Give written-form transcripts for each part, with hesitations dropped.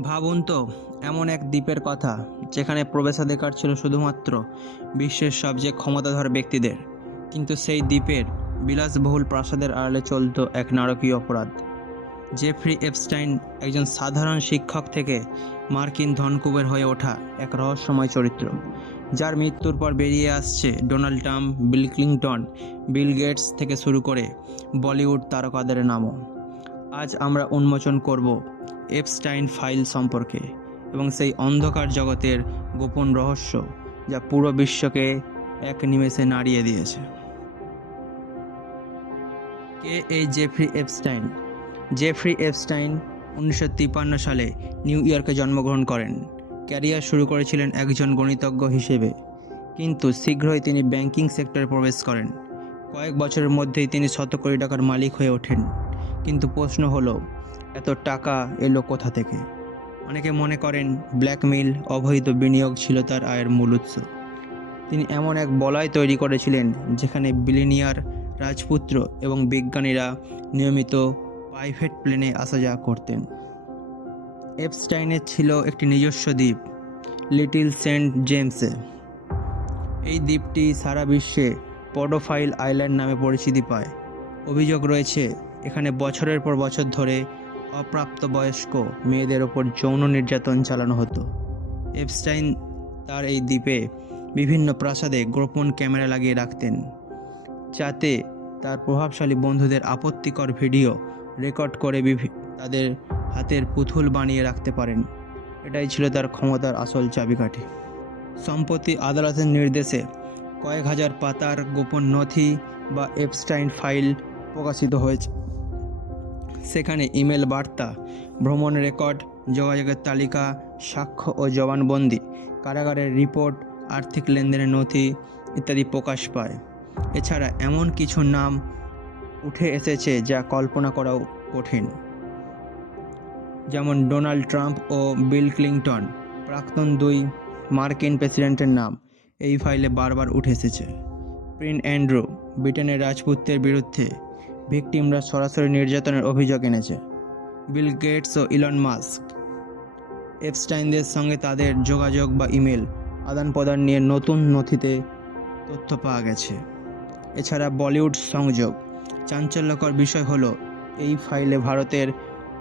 ভাবুন তো, এমন এক দ্বীপের কথা যেখানে প্রবেশাধিকার ছিল শুধুমাত্র বিশ্বের সবচেয়ে ক্ষমতাধর ব্যক্তিদের, কিন্তু সেই দ্বীপের বিলাসবহুল প্রাসাদের আড়ালে চলত এক নারকীয় অপরাধ। জেফ্রি এপস্টাইন একজন সাধারণ শিক্ষক থেকে মার্কিন ধনকুবের হয়ে ওঠা এক রহস্যময় চরিত্র, যার মৃত্যুর পর বেরিয়ে আসছে Donald Trump, Bill Clinton, Bill Gates থেকে শুরু করে বলিউড তারকাদের নামও। আজ আমরা উন্মোচন করব এপস্টাইন ফাইল সম্পর্কে এবং সেই অন্ধকার জগতের গোপন রহস্য যা পুরো বিশ্বকে এক নিমেষে নাড়িয়ে দিয়েছে। কে এই জেফ্রি এপস্টাইন? জেফ্রি এপস্টাইন 1953 সালে নিউ ইয়র্কে জন্মগ্রহণ করেন। ক্যারিয়ার শুরু করেছিলেন একজন গণিতজ্ঞ হিসেবে, কিন্তু শীঘ্রই তিনি ব্যাংকিং সেক্টরে প্রবেশ করেন। কয়েক বছরের মধ্যেই তিনি শত কোটি টাকার মালিক হয়ে ওঠেন। কিন্তু প্রশ্ন হলো, এত টাকা এলো কোথা থেকে? অনেকে মনে করেন ব্ল্যাকমেইল, অবৈধ বিনিয়োগ ছিল তার আয়ের মূল উৎস। তিনি এমন এক বলয় তৈরি করেছিলেন যেখানে বিলিনিয়ার, রাজপুত্র এবং বিজ্ঞানীরা নিয়মিত প্রাইভেট প্লেনে আসা যাওয়া করতেন। এপস্টাইনের ছিল একটি নিজস্ব দ্বীপ, লিটল সেন্ট জেমসে। এই দ্বীপটি সারা বিশ্বে পডোফাইল আইল্যান্ড নামে পরিচিতি পায়। অভিযোগ রয়েছে এখানে বছরের পর বছর ধরে অপ্রাপ্তবয়স্ক মেয়েদের ওপর যৌন নির্যাতন চালানো হতো। এপস্টাইন তার এই দ্বীপে বিভিন্ন প্রাসাদে গোপন ক্যামেরা লাগিয়ে রাখতেন, যাতে তার প্রভাবশালী বন্ধুদের আপত্তিকর ভিডিও রেকর্ড করে তাদের হাতের পুতুল বানিয়ে রাখতে পারেন। এটাই ছিল তার ক্ষমতার আসল চাবিকাঠি। সম্প্রতি আদালতের নির্দেশে কয়েক হাজার পাতার গোপন নথি বা এপস্টাইন ফাইল প্রকাশিত হয়েছে। সেখানে ইমেল বার্তা, ভ্রমণ রেকর্ড, যোগাযোগের তালিকা, সাক্ষ্য ও জবানবন্দি, কারাগারের রিপোর্ট, আর্থিক লেনদেনের নথি ইত্যাদি প্রকাশ পায়। এছাড়া এমন কিছু নাম উঠে এসেছে যা কল্পনা করাও কঠিন, যেমন ডোনাল্ড ট্রাম্প ও বিল ক্লিন্টন, প্রাক্তন দুই মার্কিন প্রেসিডেন্টের নাম এই ফাইলে বারবার উঠে এসেছে। প্রিন্স অ্যান্ড্রু, ব্রিটেনের রাজপুত্রের বিরুদ্ধে ভিকটিমরা সরাসরি নির্যাতনের অভিযোগ এনেছে। বিল গেটস ও ইলন মাস্ক, এপস্টাইনদের সঙ্গে তাদের যোগাযোগ বা ইমেল আদান প্রদান নিয়ে নতুন নথিতে তথ্য পাওয়া গেছে। এছাড়া বলিউড সংযোগ। চাঞ্চল্যকর বিষয় হলো, এই ফাইলে ভারতের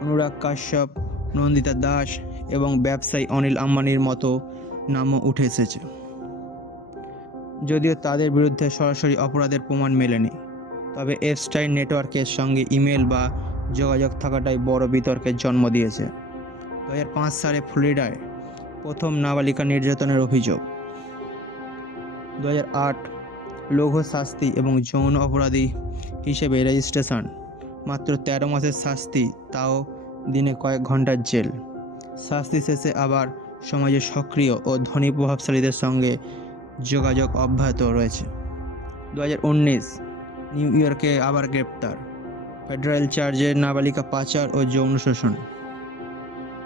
অনুরাগ কাশ্যপ, নন্দিতা দাস এবং ব্যবসায়ী অনিল আম্বানির মতো নামও উঠে এসেছে, যদিও তাদের বিরুদ্ধে সরাসরি অপরাধের প্রমাণ মেলেনি। তবে এপস্টাইন নেটওয়ার্কের সঙ্গে ইমেল বা যোগাযোগ থাকাটাই বড় বিতর্কের জন্ম দিয়েছে। 2005 সালে ফ্লোরিডায় প্রথম নাবালিকা নির্যাতনের অভিযোগ। 2008 লৌহ শাস্তি এবং যৌন অপরাধী হিসেবে রেজিস্ট্রেশন। মাত্র 13 মাসের শাস্তি, তাও দিনে কয়েক ঘন্টার জেল। শাস্তি শেষে আবার সমাজে সক্রিয় ও ধনী প্রভাবশালীদের সঙ্গে যোগাযোগ অব্যাহত রয়েছে। 2019 নিউ ইয়র্কে আবার গ্রেপ্তার, ফেডারেল চার্জে নাবালিকা পাচার ও যৌন শোষণ।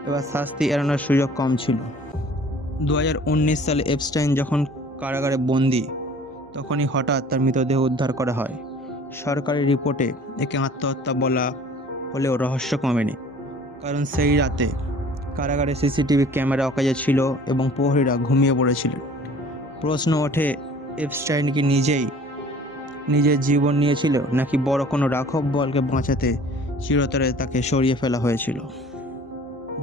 এবার শাস্তি এড়ানোর সুযোগ কম ছিল। 2019 সালে এপস্টাইন যখন কারাগারে বন্দী, তখনই হঠাৎ তার মৃতদেহ উদ্ধার করা হয়। সরকারি রিপোর্টে একে আত্মহত্যা বলা হলেও রহস্য কমেনি, কারণ সেই রাতে কারাগারে সিসিটিভি ক্যামেরা অকাজে ছিল এবং প্রহরীরা ঘুমিয়ে পড়েছিলেন। প্রশ্ন ওঠে, এপস্টাইন কি নিজের জীবন নিয়েছিল, নাকি বড় কোনো রাঘব বোয়ালকে বাঁচাতে চিরতরে তাকে সরিয়ে ফেলা হয়েছিল?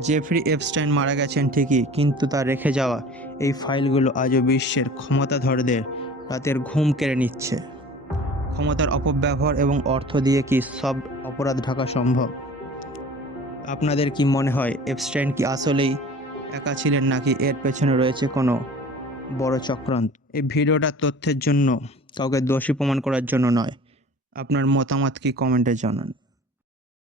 জেফ্রি এপস্টাইন মারা গেছেন ঠিকই, কিন্তু তার রেখে যাওয়া এই ফাইলগুলো আজও বিশ্বের ক্ষমতাধরদের রাতের ঘুম কেড়ে নিচ্ছে। ক্ষমতার অপব্যবহার এবং অর্থ দিয়ে কি সব অপরাধ ঢাকা সম্ভব? আপনাদের কি মনে হয় এপস্টাইন কি আসলেই একা ছিলেন, নাকি এর পেছনে রয়েছে কোনো বড় চক্রান্ত? এই ভিডিওটা তথ্যের জন্য, কাউকে দোষী প্রমাণ করার জন্য নয়। আপনার মতামত কি কমেন্টে জানান।